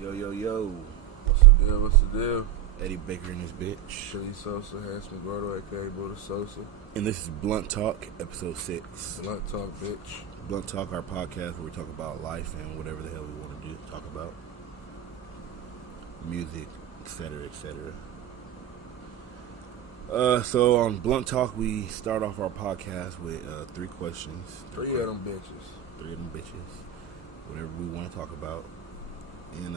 Yo, yo, yo. What's the deal? What's the deal? Eddie Baker and his bitch. Sosa, handsome Gordo, aka Buddha Sosa. And this is Blunt Talk, episode 6. Blunt Talk, bitch. Blunt Talk, our podcast where we talk about life and whatever the hell we want to do, talk about. Music, etc., etc. So on Blunt Talk, we start off our podcast with 3 questions. Three of them bitches. 3 of them bitches. Whatever we want to talk about. And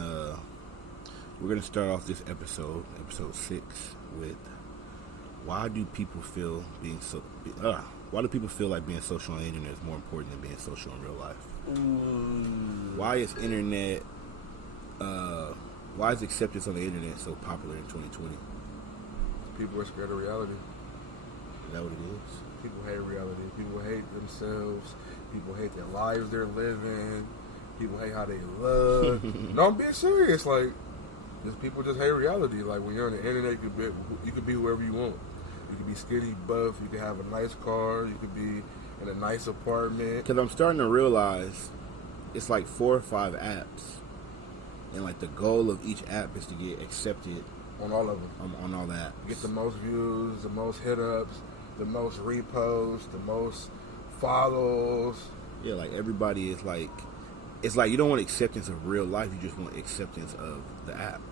we're going to start off this episode 6, with why do people feel like being social on the internet is more important than being social in real life? Why is acceptance on the internet so popular in 2020? People are scared of reality. Is that what it is? People hate reality. People hate themselves. People hate the lives they're living. People hate how they look. No, I'm being serious. Like, people just hate reality. Like, when you're on the internet, you could be whoever you want. You could be skinny, buff. You could have a nice car. You could be in a nice apartment. Because I'm starting to realize it's like 4 or 5 apps. And, like, the goal of each app is to get accepted. On all of them. On all that. Get the most views, the most hit-ups, the most reposts, the most follows. Yeah, like, everybody is like... It's like you don't want acceptance of real life. You just want acceptance of the app.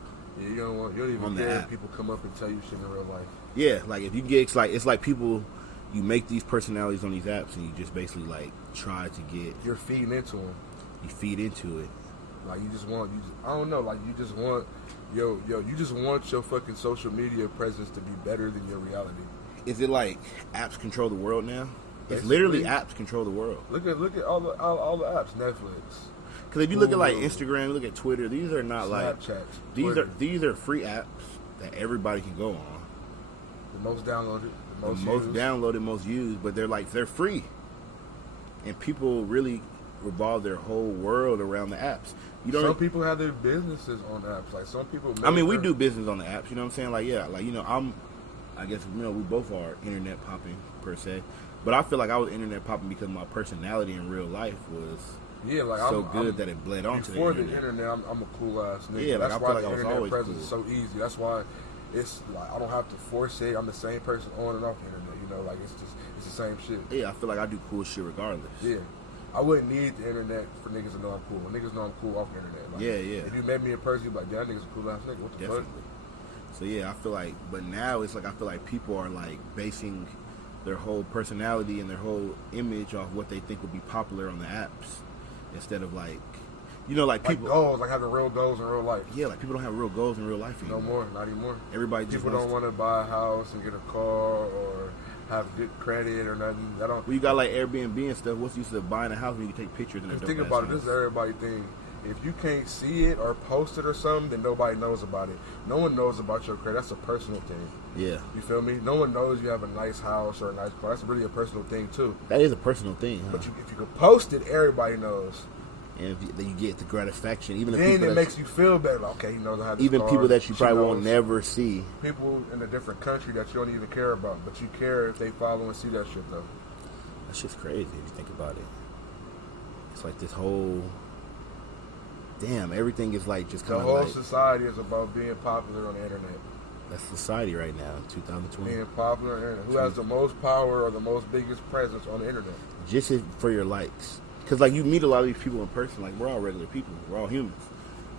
Yeah, you don't even care if people come up and tell you shit in real life. Yeah, like if you get it's like people, you make these personalities on these apps and you just basically like try to get. You're feeding into them. You feed into it. Like you just want your fucking social media presence to be better than your reality. Is it like apps control the world now? It's literally apps control the world. Look at all the apps, Netflix. Because if you look at like Instagram, look at Twitter, these are not Snapchat, like these are free apps that everybody can go on. The most downloaded, most used, but they're free, and people really revolve their whole world around the apps. Some people have their businesses on apps. Like some people. We do business on the apps. You know what I'm saying? Like I guess we both are internet popping per se. But I feel like I was internet popping because my personality in real life was good that it bled onto the internet. Before the internet, I'm a cool ass nigga. Yeah, that's why the I was internet always presence cool. is so easy. That's why it's like I don't have to force it. I'm the same person on and off the internet. You know, like it's the same shit. Yeah, I feel like I do cool shit regardless. Yeah, I wouldn't need the internet for niggas to know I'm cool. When niggas know I'm cool off the internet. Like, yeah. If you met me in person, you'd be like, "That nigga's a cool ass nigga." What the fuck? So yeah, I feel like, but now it's like I feel like people are like basing their whole personality and their whole image off what they think would be popular on the apps, instead of like people like goals, like having real goals in real life. Yeah, like people don't have real goals in real life anymore. No more, not anymore. Everybody just don't want to buy a house and get a car or have good credit or nothing. Well, you got like Airbnb and stuff. What's the use of buying a house when you can take pictures? And think about it. This is everybody thing. If you can't see it or post it or something, then nobody knows about it. No one knows about your credit. That's a personal thing. Yeah. You feel me? No one knows you have a nice house or a nice car. That's really a personal thing, too. That is a personal thing, huh? But if you can post it, everybody knows. And then you get the gratification. Even then it makes you feel better. Like, okay, he knows how to. Even car, people that you probably won't never see. People in a different country that you don't even care about. But you care if they follow and see that shit, though. That shit's crazy if you think about it. It's like this whole... Damn, everything is like just kind of the whole like, society is about being popular on the internet. That's society right now in 2020. Being popular on the internet. Who has the most power or the most biggest presence on the internet? Just for your likes. Because like you meet a lot of these people in person. Like we're all regular people. We're all humans.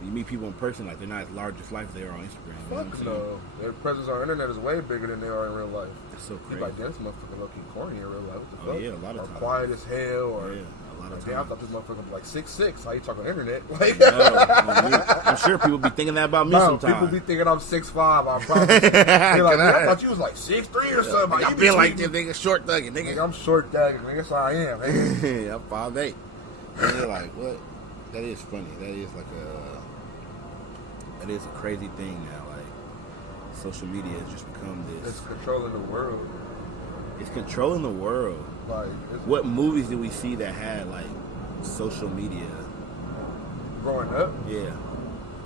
You meet people in person, like they're not as large as life they are on Instagram. Fuck no. Their presence on the internet is way bigger than they are in real life. That's so crazy. You're like, this motherfucker low-key corny in real life. What the fuck? Yeah, a lot of times. Or quiet as hell. Or a lot of times. Damn, I thought this motherfucker was like 6'6". How you talk on the internet? Like, I'm sure people be thinking that about me sometimes. People be thinking I'm 6'5". I promise. They're like, I thought you was like 6'3" or something. Like, I feel like this nigga short thugging, nigga. I'm short thugging, nigga. That's how I am, nigga. I'm 5'8". And they're like, what? That is funny. That is a crazy thing now. Like, social media has just become this. It's controlling the world. It's controlling the world. Like, what movies did we see that had like social media? Growing up? Yeah.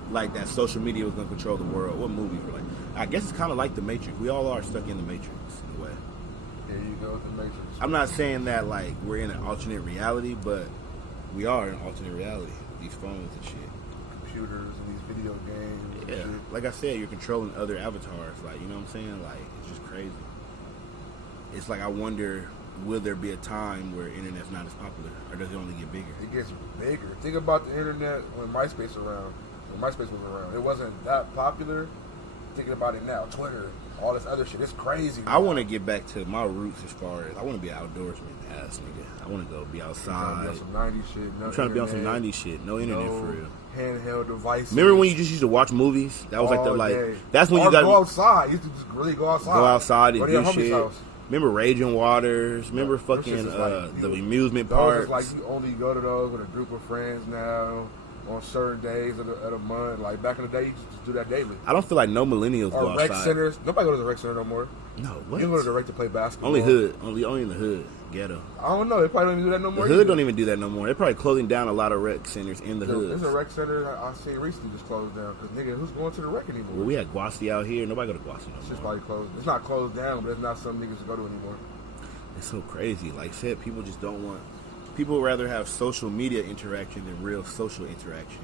Like that social media was going to control the world. What movies were like? I guess it's kind of like The Matrix. We all are stuck in The Matrix in a way. There you go, The Matrix. I'm not saying that like we're in an alternate reality, but we are in an alternate reality with these phones and shit. computers and these video games. Yeah, like I said, you're controlling other avatars. Like, you know what I'm saying? Like, it's just crazy. It's like, I wonder, will there be a time where internet's not as popular, or does it only get bigger? It gets bigger. Think about the internet when MySpace was around. It wasn't that popular. Thinking about it now, Twitter, all this other shit, it's crazy. I want to get back to my roots as far as I want to be an outdoorsman ass nigga. I want to go be outside. I'm trying to be on some 90s shit. I'm trying to be on some 90s shit. No internet for real. Handheld devices. Remember when you just used to watch movies? That was day. That's when you got to go outside. You used to just really go outside. Go outside and do shit. House. Remember Raging Waters? Remember fucking the amusement parks? Like you only go to those with a group of friends now on certain days of the month. Like back in the day, you just do that daily. I don't feel like no millennials go outside. Rec centers. Nobody goes to the rec center no more. No, what? You go to the rec to play basketball. Only hood. Only in the hood. Ghetto. I don't know. They probably don't even do that no more. The hood don't even do that no more. They're probably closing down a lot of rec centers in the hood. There's a rec center I seen recently just closed down. Because, nigga, who's going to the rec anymore? Well, we had Guasi out here. Nobody go to Guasi no more. It's just probably closed. It's not closed down, but it's not some niggas to go to anymore. It's so crazy. Like I said, people just don't want... People rather have social media interaction than real social interaction.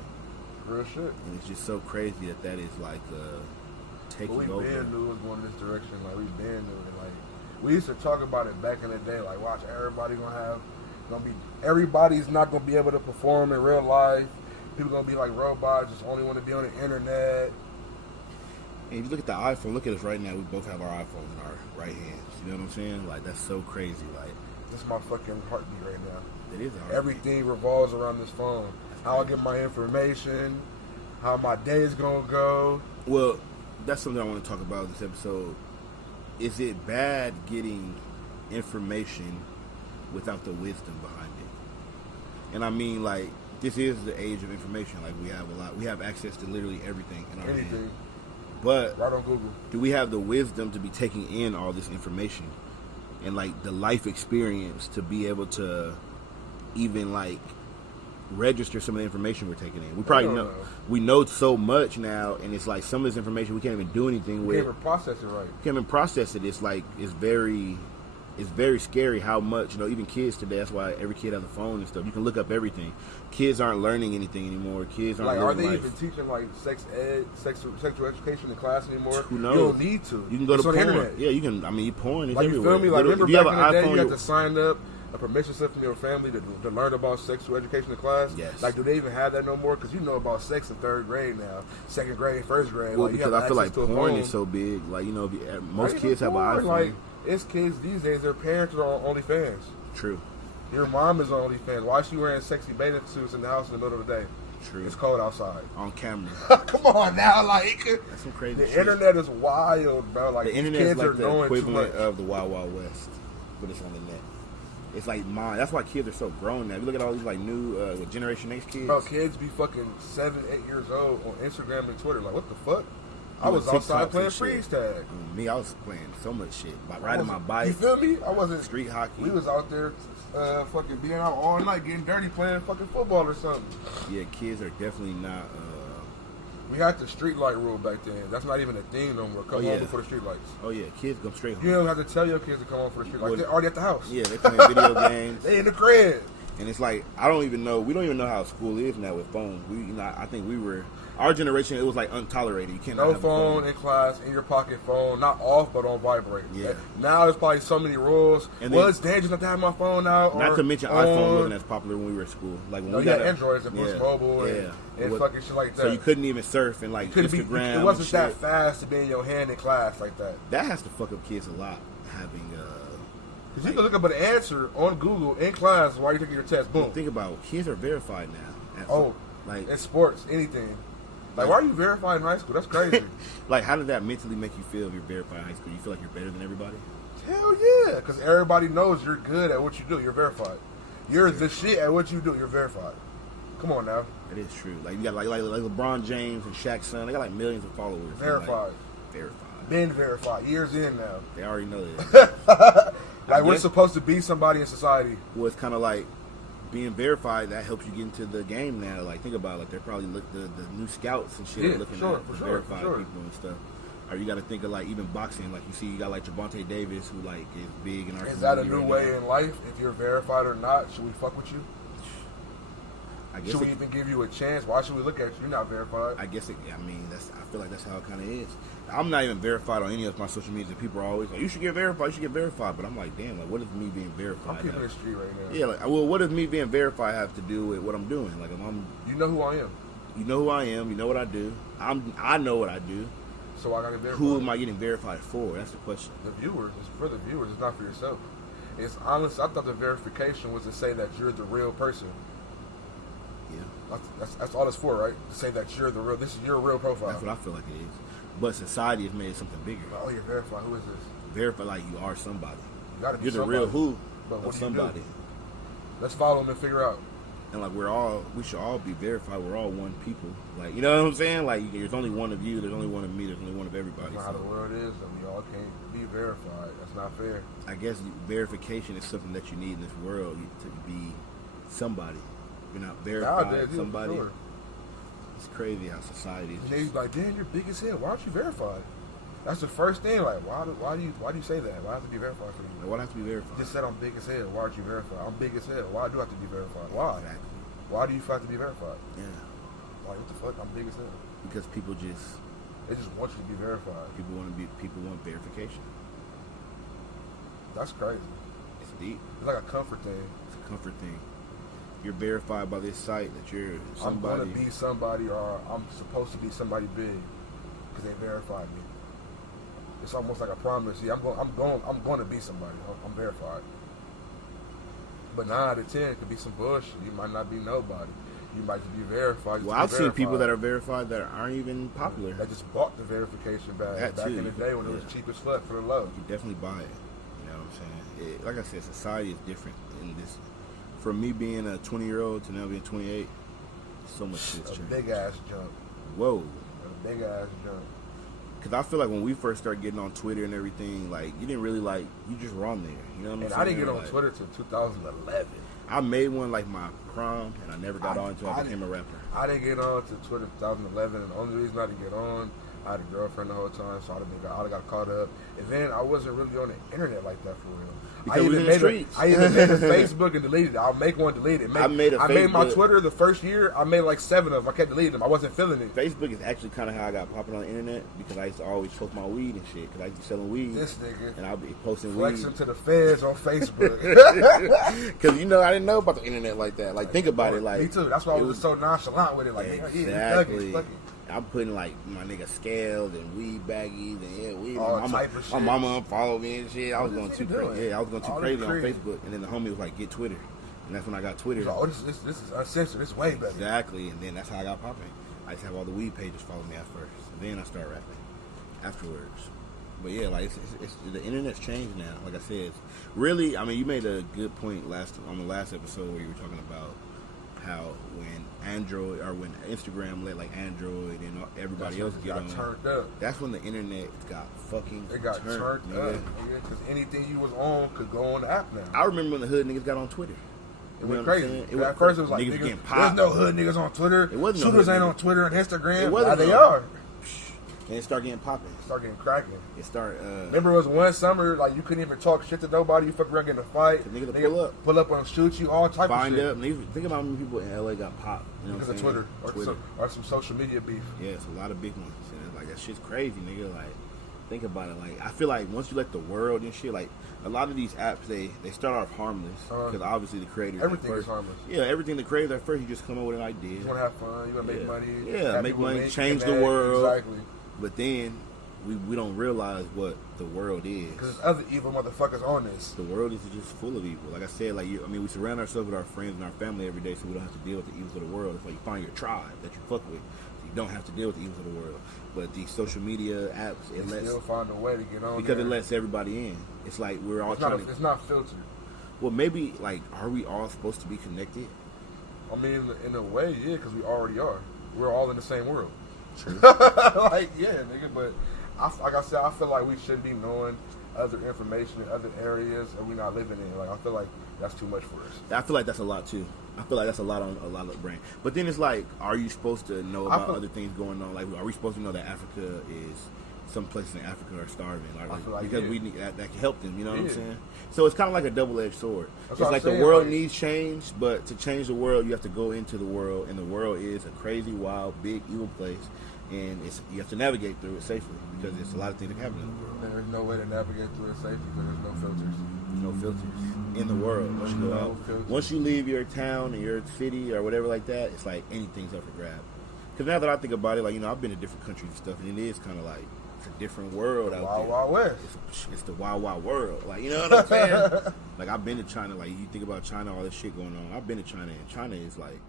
Real shit. And it's just so crazy that is like taking over. We been knew it was going this direction. Like we been knew it. Like we used to talk about it back in the day. Like watch, everybody's not gonna be able to perform in real life. People gonna be like robots, just only want to be on the internet. And if you look at the iPhone, look at us right now. We both have our iPhones in our right hands. You know what I'm saying? Like that's so crazy. Like that's my fucking heartbeat right now. It is a heartbeat. Everything revolves around this phone. How I get my information, how my day is gonna go. Well, that's something I want to talk about in this episode. Is it bad getting information without the wisdom behind it? And I mean, like, this is the age of information. Like, we have access to literally everything in our hand. But right on Google. Do we have the wisdom to be taking in all this information and like the life experience to be able to even like register some of the information we're taking in? We probably we know so much now, and it's like some of this information we can't even do anything with. We can't even process it right. Can't even process it. It's like it's very scary how much, even kids today. That's why every kid has a phone and stuff. You can look up everything. Kids aren't learning anything anymore. Kids aren't like, are they life. even teaching like sexual education in class anymore? Who knows? You don't need to. You can go to porn. Internet. Yeah, you can. I mean, porn is like, everywhere. You feel me? Like, remember if you back have in an the day, iPhone, you had to sign up a permission slip from your family to learn about sexual education in class? Yes. Like, do they even have that no more? Because you know about sex in third grade now, second grade, first grade. Well, like, because I feel like porn is so big. Like, most kids have an iPhone. Like, it's kids these days, their parents are on OnlyFans. True. Your mom is on OnlyFans. Why is she wearing sexy bathing suits in the house in the middle of the day? True. It's cold outside. On camera. Come on now, like that's some crazy the shit. internet is wild, bro. Like the internet kids is like are the knowing equivalent too much. of the Wild Wild West, but it's on the net. It's like mine. That's why kids are so grown now. You look at all these like new Generation X kids. Bro, kids be fucking 7, 8 years old on Instagram and Twitter. Like, what the fuck? I was outside playing freeze tag. Me, I was playing so much shit. Like riding my bike. You feel me? I wasn't street hockey. We was out there fucking being out all night, getting dirty, playing fucking football or something. Yeah, kids are definitely not. We had the street light rule back then. That's not even a thing no more. Come on before the street lights. Oh yeah, kids go straight home. You don't have to tell your kids to come on for the street lights. They're already at the house. Yeah, they're playing video games. They in the crib. And it's like I don't even know. We don't even know how school is now with phones. I think we were. Our generation, it was like untolerated. You can't no have phone in class, in your pocket phone, not off but on vibrate. Yeah. Now there's probably so many rules. And it's dangerous not to have my phone out. Not to mention iPhone wasn't as popular when we were at school. Like when we got Androids and Boost Mobile and fucking shit like that. So you couldn't even surf and like Instagram. It wasn't that fast to be in your hand in class like that. That has to fuck up kids a lot. Having because you can look up an answer on Google in class while you're taking your test. Boom. Think about it. Kids are verified now. Like in sports, anything. Like, why are you verified in high school? That's crazy. Like, how does that mentally make you feel if you're verified in high school? You feel like you're better than everybody? Hell yeah, because everybody knows you're good at what you do. You're verified. You're the shit at what you do. You're verified. Come on now. It is true. Like, you got like LeBron James and Shaq's son. They got like millions of followers. Verified. Verified. Been verified. Years in now. They already know that. Like, we're supposed to be somebody in society. Well, it's kind of like being verified, that helps you get into the game now. Like, think about it. Like, they're probably the new scouts and shit are looking at verified people and stuff. Or you got to think of like even boxing. Like, you see, you got like Javante Davis, who like is big in our. Is that a new way in life? If you're verified or not, should we fuck with you? Should we even give you a chance? Why should we look at you? You're not verified. I guess I feel like that's how it kind of is. I'm not even verified on any of my social media. People are always like, you should get verified, but I'm like, damn, like, what does me being verified I'm keeping it street right now. Yeah, like, well, what does me being verified have to do with what I'm doing? Like, you know who I am. You know who I am. You know what I do. I know what I do. So I got to verify. Who am I getting verified for? That's the question. The viewers. It's for the viewers. It's not for yourself. It's honest. I thought the verification was to say that you're the real person. Yeah. That's all it's for, right? To say that you're the real. This is your real profile. That's what I feel like it is. But society has made something bigger. Oh, you're verified. Who is this? Verify like you are somebody. You're the real who of somebody. Let's follow them and figure out. And like we should all be verified. We're all one people. Like, you know what I'm saying? Like, there's only one of you. There's only one of me. There's only one of everybody. That's not how the world is. And we all can't be verified. That's not fair. I guess verification is something that you need in this world to be somebody. You're not verified somebody. Sure. It's crazy how society is. And they're like, damn, you're big as hell. Why aren't you verified? That's the first thing. Like, why do you say that? Why have to be verified for you? Why do I have to be verified? You just said I'm big as hell. Why aren't you verified? I'm big as hell. Why do I have to be verified? Why? Exactly. Why do you have to be verified? Yeah. Like, what the fuck? I'm big as hell. Because they just want you to be verified. People want verification. That's crazy. It's deep. It's like a comfort thing. It's a comfort thing. You're verified by this site that you're somebody. I'm going to be somebody, or I'm supposed to be somebody big because they verified me. It's almost like a promise. Yeah, I'm going to be somebody. I'm verified. But 9 out of 10 could be some bullshit. You might not be nobody. You might just be verified. Well, I've seen people that are verified that aren't even popular. They just bought the verification badge back in the day when it was cheap as fuck for the low. You definitely buy it. You know what I'm saying? Like I said, society is different in this. From me being a 20-year-old to now being 28, so much shit's changed. A big ass jump. Whoa. A big ass jump. Because I feel like when we first started getting on Twitter and everything, like, you didn't really, like, you just were on there. You know what I'm saying? I didn't get on Twitter till 2011. I made one, like, my prom, and I never got on until I became a rapper. I didn't get on to Twitter 2011, and the only reason I didn't get on, I had a girlfriend the whole time, so I would have got caught up. And then I wasn't really on the internet like that for real. I even made a Facebook and deleted it. I'll make one, delete it. I made my Twitter the first year. I made like 7 of them. I kept deleting them. I wasn't feeling it. Facebook is actually kind of how I got popping on the internet because I used to always post my weed and shit because I used to be selling weed. This nigga. And I'll be posting flexing weed. To the feds on Facebook. Because, you know, I didn't know about the internet like that. Like, think about it. Like, me too. That's why I was so nonchalant with it. Like, exactly. Yeah, I'm putting like my nigga scales and weed baggies and weed. All type of shit. My mama unfollowed me and shit. I was going too crazy. Yeah, I was going too crazy on Facebook. And then the homie was like, "Get Twitter," and that's when I got Twitter. Oh, this is uncensored. This is way better. Exactly, and then that's how I got popping. I used to have all the weed pages follow me at first, and then I started rapping afterwards. But yeah, like it's the internet's changed now. Like I said, it's really. I mean, you made a good point on the last episode where you were talking about how when Instagram let like Android and everybody else get on, turned up. That's when the internet got fucking turned up. Because anything you was on could go on the app now. I remember when the hood niggas got on Twitter. It went crazy. At first it was like, niggas there's no hood niggas on Twitter. It wasn't Shooters no ain't on Twitter and Instagram. It wasn't. They are. And it started getting popping. Getting cracking. It started. Remember, it was one summer like you couldn't even talk shit to nobody. You fuck around getting a fight. Nigga pull up and shoot you. All type of shit. Think about how many people in LA got popped. You know because of Twitter or some social media beef. Yeah, it's a lot of big ones. And like that shit's crazy, nigga. Like, think about it. Like, I feel like once you let the world and shit, like a lot of these apps, they start off harmless because obviously the creators. Everything is harmless. Yeah, everything the creators at first, you just come up with an idea. You want to have fun. You want to make money. Yeah, make money, change the world. Exactly. But then we don't realize what the world is. Because there's other evil motherfuckers on this. The world is just full of evil. Like I said, we surround ourselves with our friends and our family every day so we don't have to deal with the evils of the world. It's like you find your tribe that you fuck with. So you don't have to deal with the evils of the world. But these social media apps, it lets... still find a way to get on because it lets everybody in. It's like we're all it's not filtered. Well, maybe, like, are we all supposed to be connected? I mean, in a way, yeah, because we already are. We're all in the same world. True. Like, yeah, nigga, but... like I said, I feel like we should be knowing other information in other areas that we're not living in. Like, I feel like that's too much for us. I feel like that's a lot too. I feel like that's a lot on a lot of the brain. But then it's like, are you supposed to know about other things going on? Like, are we supposed to know that Africa is some places in Africa are starving, like because we need that can help them. You know what I'm saying? So it's kind of like a double-edged sword. It's like the world needs change, but to change the world, you have to go into the world, and the world is a crazy, wild, big, evil place, and you have to navigate through it safely because there's a lot of things that happen in the world. There's no way to navigate through it safely because there's no filters. No filters in the world. Once you go out, once you leave your town or your city or whatever like that, it's like anything's up for grab. Because now that I think about it, like, you know, I've been to different countries and stuff, and it is kind of like it's a different world out there. Wild West. It's the wild world. Like, you know what I'm saying? Like, I've been to China. Like, you think about China, all this shit going on. I've been to China, and China is like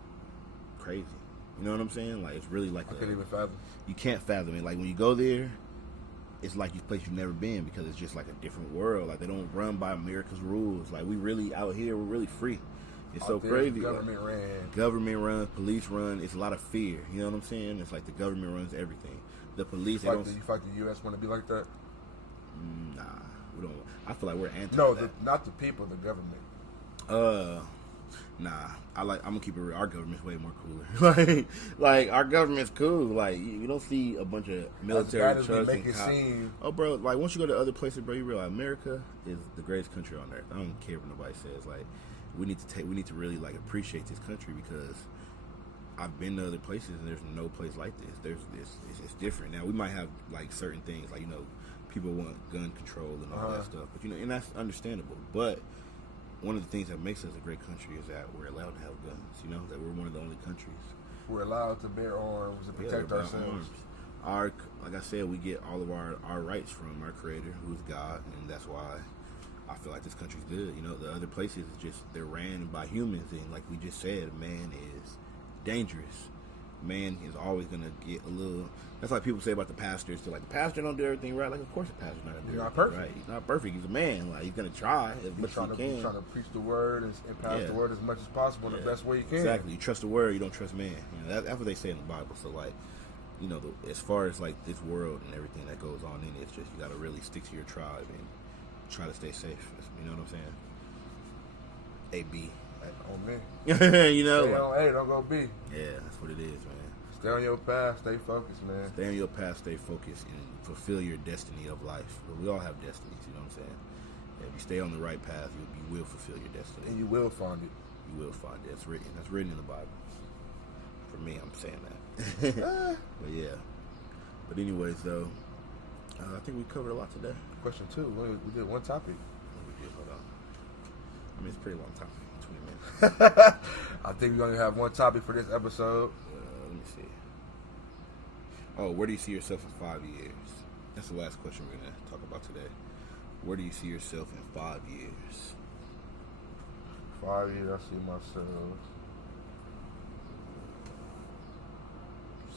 crazy. You know what I'm saying? Like, it's really like I can't even fathom. You can't fathom it. Like, when you go there, it's like a place you've never been because it's just like a different world. Like, they don't run by America's rules. Like, we really out here, we're really free. It's so crazy. Government runs, police run. It's a lot of fear. You know what I'm saying? It's like the government runs everything. The police. You feel like the U.S. want to be like that? Nah, we don't. I feel like we're anti. No, not the people, the government. Nah. I'm gonna keep it real. Our government's way more cooler. like our government's cool. Like you don't see a bunch of military trucks and cops. Oh, bro. Like once you go to other places, bro, you realize America is the greatest country on earth. I don't care what nobody says. Like. We need to really like appreciate this country because I've been to other places and there's no place like this. It's different. Now we might have like certain things like, you know, people want gun control and all that stuff, but you know, and that's understandable. But one of the things that makes us a great country is that we're allowed to have guns. You know, that we're one of the only countries. We're allowed to bear arms and protect ourselves. Like I said, we get all of our rights from our Creator, who is God, and that's why. I feel like this country's good. You know, the other places they're ran by humans, and like we just said, man is dangerous. Man is always gonna get a little. That's like people say about the pastors. They're like, the pastor don't do everything right. Like, of course, the pastor's not gonna do everything perfect. right. He's not perfect. He's a man. Like, he's gonna try as much as he can. He's trying to preach the word and pass the word as much as possible in the best way you can. Exactly. You trust the word. You don't trust man. You know, that's what they say in the Bible. So like, you know, as far as like this world and everything that goes on in it, it's just you gotta really stick to your tribe and try to stay safe. You know what I'm saying? A, B. On me. You know? Stay on A, don't go B. Yeah, that's what it is, man. Stay on your path, stay focused, man. Stay on your path, stay focused, and fulfill your destiny of life. But we all have destinies, you know what I'm saying? If you stay on the right path, you will fulfill your destiny. And you will find it. You will find it. That's written. That's written in the Bible. For me, I'm saying that. But yeah. But anyways, though, I think we covered a lot today. Question 2. We did one topic. Hold on. I mean, it's a pretty long topic, 20 minutes. I think we're going to have one topic for this episode. Let me see. Oh, where do you see yourself in 5 years? That's the last question we're going to talk about today. Where do you see yourself in 5 years? 5 years, I see myself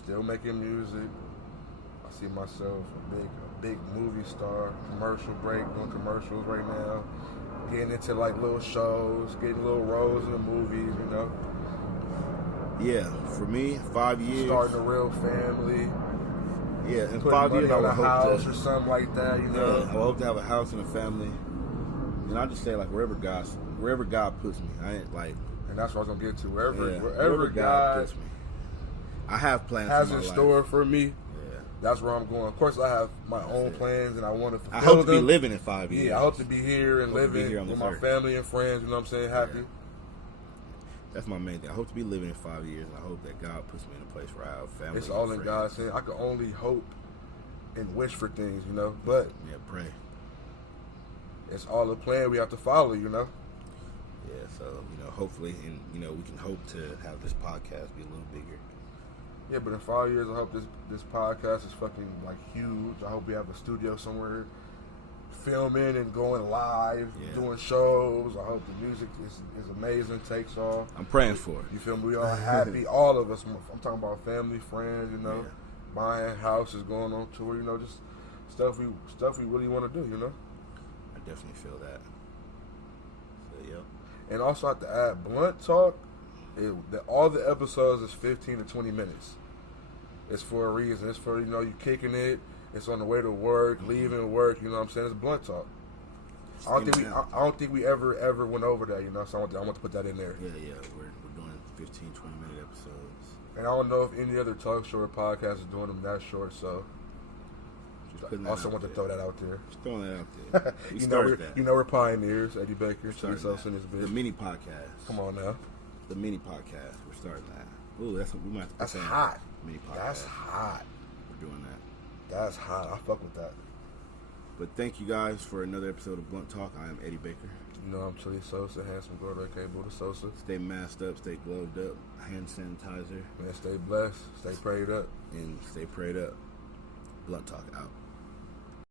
still making music. I see myself a big movie star, commercial break, doing commercials right now, getting into like little shows, getting little roles in the movies, you know. Yeah, for me, 5 years. Starting a real family. Yeah, in 5 years I would hope house or something like that, you know. Yeah, I would hope to have a house and a family. And I just say like wherever God puts me, I ain't like. And that's what I was gonna get to. Wherever God puts me. I have plans has for my in store life. for me. That's where I'm going. Of course, I have my own plans, and I want to fulfill them. I hope to them. be living in 5 years. Yeah, I hope to be here and living with my family and friends. You know what I'm saying? Happy. Yeah. That's my main thing. I hope to be living in 5 years, and I hope that God puts me in a place where I have family. It's all in God's hand. I can only hope and wish for things, you know. But pray. It's all a plan we have to follow, you know. Yeah. So hopefully, and we can hope to have this podcast be a little bigger. Yeah, but in 5 years, I hope this podcast is fucking like huge. I hope we have a studio somewhere, filming and going live, doing shows. I hope the music is amazing, takes off. I'm praying for it. You feel me? We all happy, all of us. I'm talking about family, friends, you know, buying houses, going on tour, you know, just stuff we really want to do, you know. I definitely feel that. So, yeah. And also I have to add, Blunt Talk. All the episodes is 15 to 20 minutes. It's for a reason. It's for, you kicking it. It's on the way to work, leaving work. You know what I'm saying? It's Blunt Talk. I don't think we ever went over that. So I want to put that in there. Yeah. We're doing 15, 20-minute episodes. And I don't know if any other talk show or podcast is doing them that short. So I also want to throw that out there. Just throwing that out there. You know we're pioneers. Eddy Baker, Sosa in this bitch. The mini podcast. Come on now. The mini podcast. We're starting that. Ooh, we might have to That's hot. Mini podcast. That's hot. We're doing that. That's hot. I fuck with that. But thank you guys for another episode of Blunt Talk. I am Eddy Baker. You know, I'm Chili Sosa, handsome girl that can't Buddha Sosa. Stay masked up, stay gloved up, hand sanitizer. Man, stay blessed, stay prayed up. And stay prayed up. Blunt Talk out.